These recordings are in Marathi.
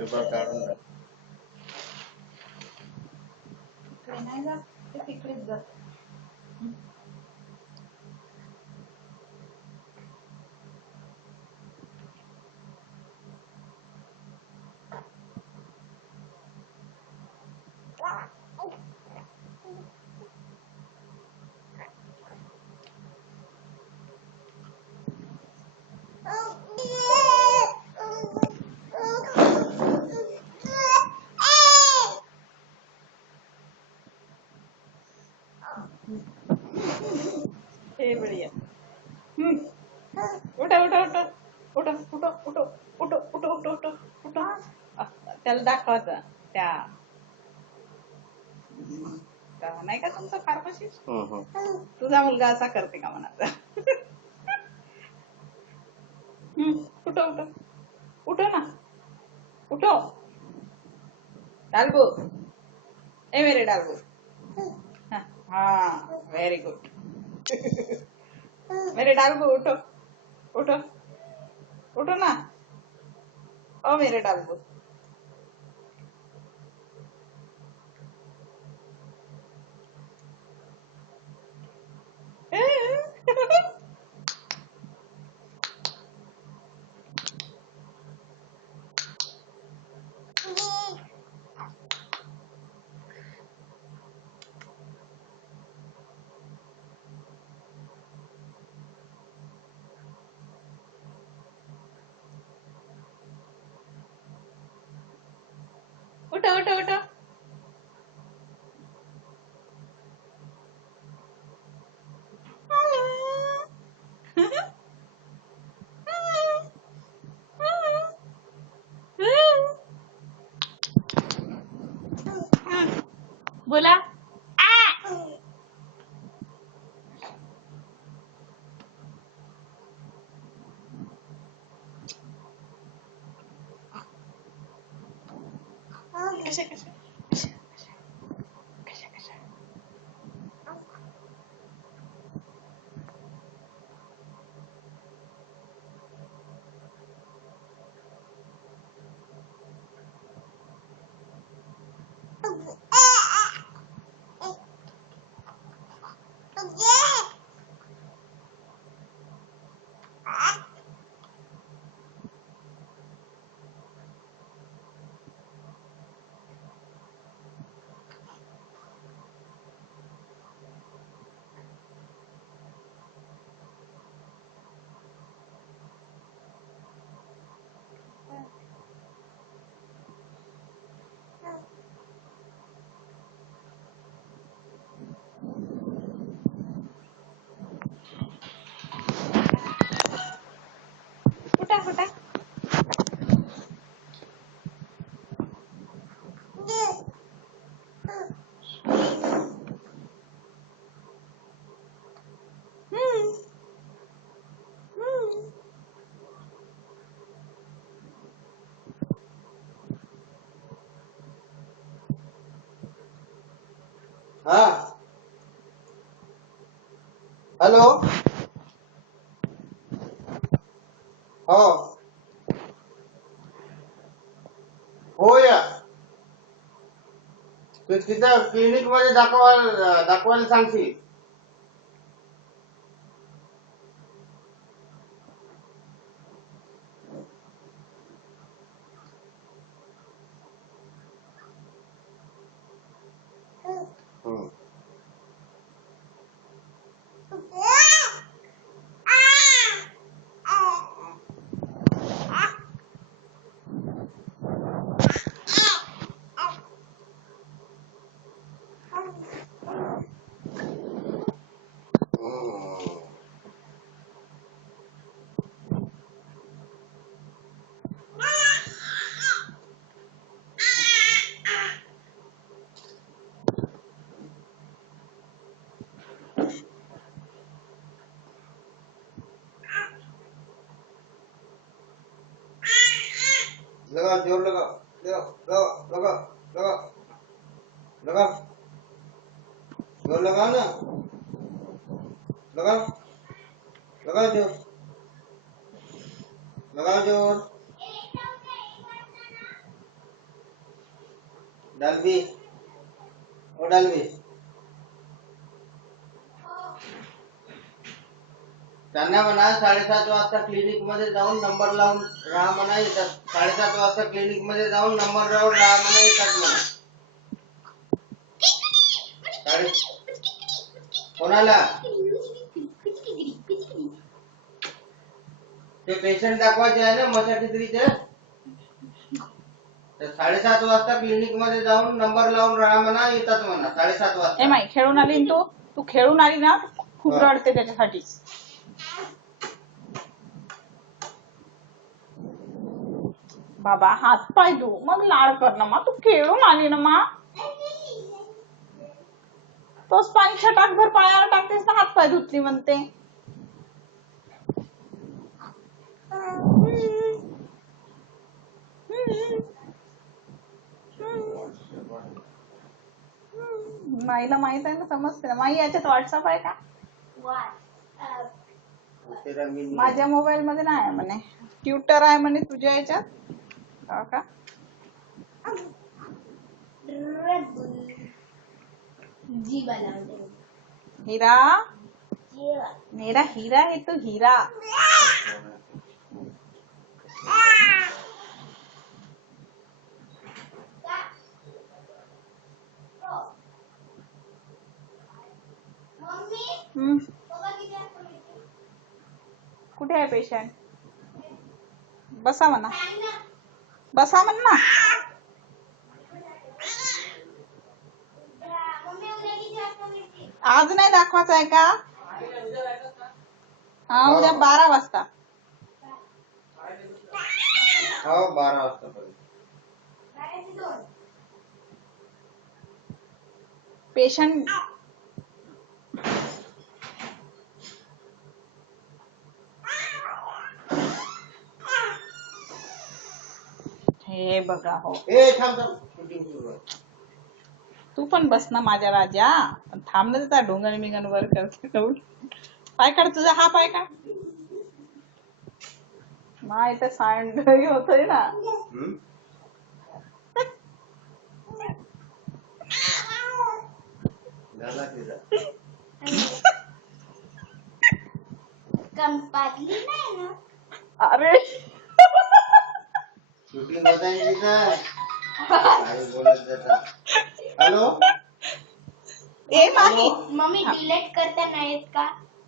पेपर काढून टाक. इकडे नाही जात ते तिकडेच जात. हे बढ़िया. उठो उठो उठो उठो उठो उठो उठो उठो उठो उठो उठो. त्याला दाखवायचं त्या नाही का तुमचं फार्मसिस्ट तुझा मुलगा असा करते का म्हणाचा. उठो उठो उठो ना उठो. डालगो ए मेरे डालगो. हाँ वेरी गुड. मेरे डालगो उठो उठो उठो ना. ओ मेरे डालगो. उठो उठो उठो. बोला. कशा कशा कशा कशा. उठा उठा. हा हॅलो. हो हो या तिथं क्लिनिक मध्ये दाखवायला सांगशील. लगा जोर लगा लगा लगा लगा लगा जोर लगा ना. लगा लगा जोर लगा जोर. डालबी ओ डालबी त्यांना म्हणा 7:30 वाजता क्लिनिक मध्ये जाऊन नंबर लावून राहा म्हणा. येतात 7:30 वाजता क्लिनिक मध्ये जाऊन नंबर लावून राहा म्हणा. येतात म्हणा. कोणाला ते पेशंट दाखवायचे आहे ना मशाटीत्रीचे. तर 7:30 वाजता क्लिनिक मध्ये जाऊन नंबर लावून राहा म्हणा. येतात म्हणा 7:30 वाजता. ए माई खेळून आली ना तू खेळून आली ना खूप रडते त्याच्यासाठी. बाबा हात पाय धु मग लाड कर ना मा. तू खेळून आली ना मा. तोच पाणी छटाकभर पायावर टाकतेस ना हात पाय धुतली म्हणते. माईला माहित आहे ना समजते ना. माई याच्यात व्हॉट्सअप आहे का? माझ्या मोबाईल मध्ये नाही आहे म्हणे. ट्विटर आहे म्हणे तुझ्या याच्यात. हो का? हीरा मेरा हीरा है तू हीरा. कुठे आहे पेशंट? बसा म्हणा. बसा म्हण ना. आज नाही दाखवायचं आहे का? हा उद्या 12 वाजता. हो 12 वाजता. पेशंट हे बघा हो. ए थांब थांब शूटिंग सुरू आहे. तू पण बस ना माझ्या राजा. थांब ना त्या ढोंगण मिंगण वर करते. पाय काढ तुझा. हा पाय काढ. माय तर सांड होतोय ना. झाला तिचा. कंपातली नाही ना. अरे शूटिंग होत आहे तिचं. काय बोलत जाता. हॅलो ए माही मम्मी डिलीट करता नाहीत का?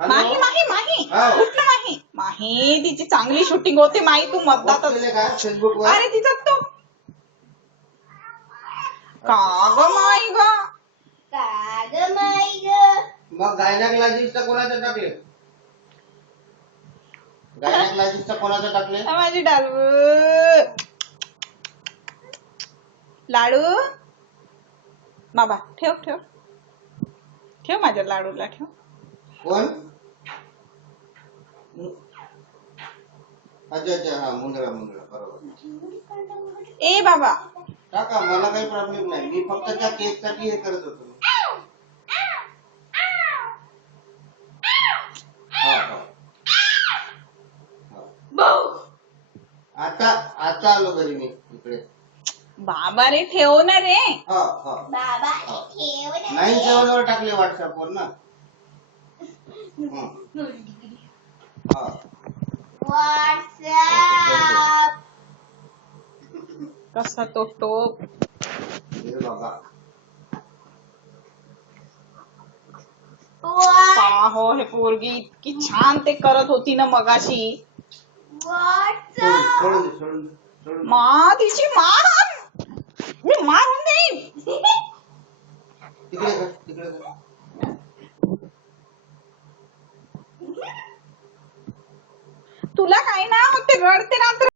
माही माही माही हो. कुठलं माही माही तिची चांगली शूटिंग होते. माही तू मतदातच. केले का फेसबुक वर. अरे तिचा तो का ग माई ग. का ग माई ग. मग गायनाकलॉजिस्टचा कोणाचं टाकले? गायनाकलॉजिस्टचा कोणाचं टाकले? माझी डालू लाडू. बाबा ठेव ठेव ठेव माझ्या लाडूला ठेव. कोण? अच्छा अच्छा हा मुंदळा मुंदळा बरोबर. ए बाबा टाका मला काही प्रॉब्लेम नाही. मी फक्त त्या केक साठी हे करत होतो. आता आता आलो घरी मी इकडे. बाबा रे ठेव ना रे. हा हा बाबा ठेव ना. नाही जेवणावर टाकले व्हॉट्सअप वर ना. हा व्हॉट्सअप. कसा तो टोप. हे बाबा पाहो हे पोरगी इतकी छान ते करत होती ना मगाशी. व्हॉट्सअप. सोडून दे सोडून दे सोडून दे. मा तिची मार मी मारून देईन. तिकडे कर तिकडे कर. तुला काही ना होते रडते रात्र.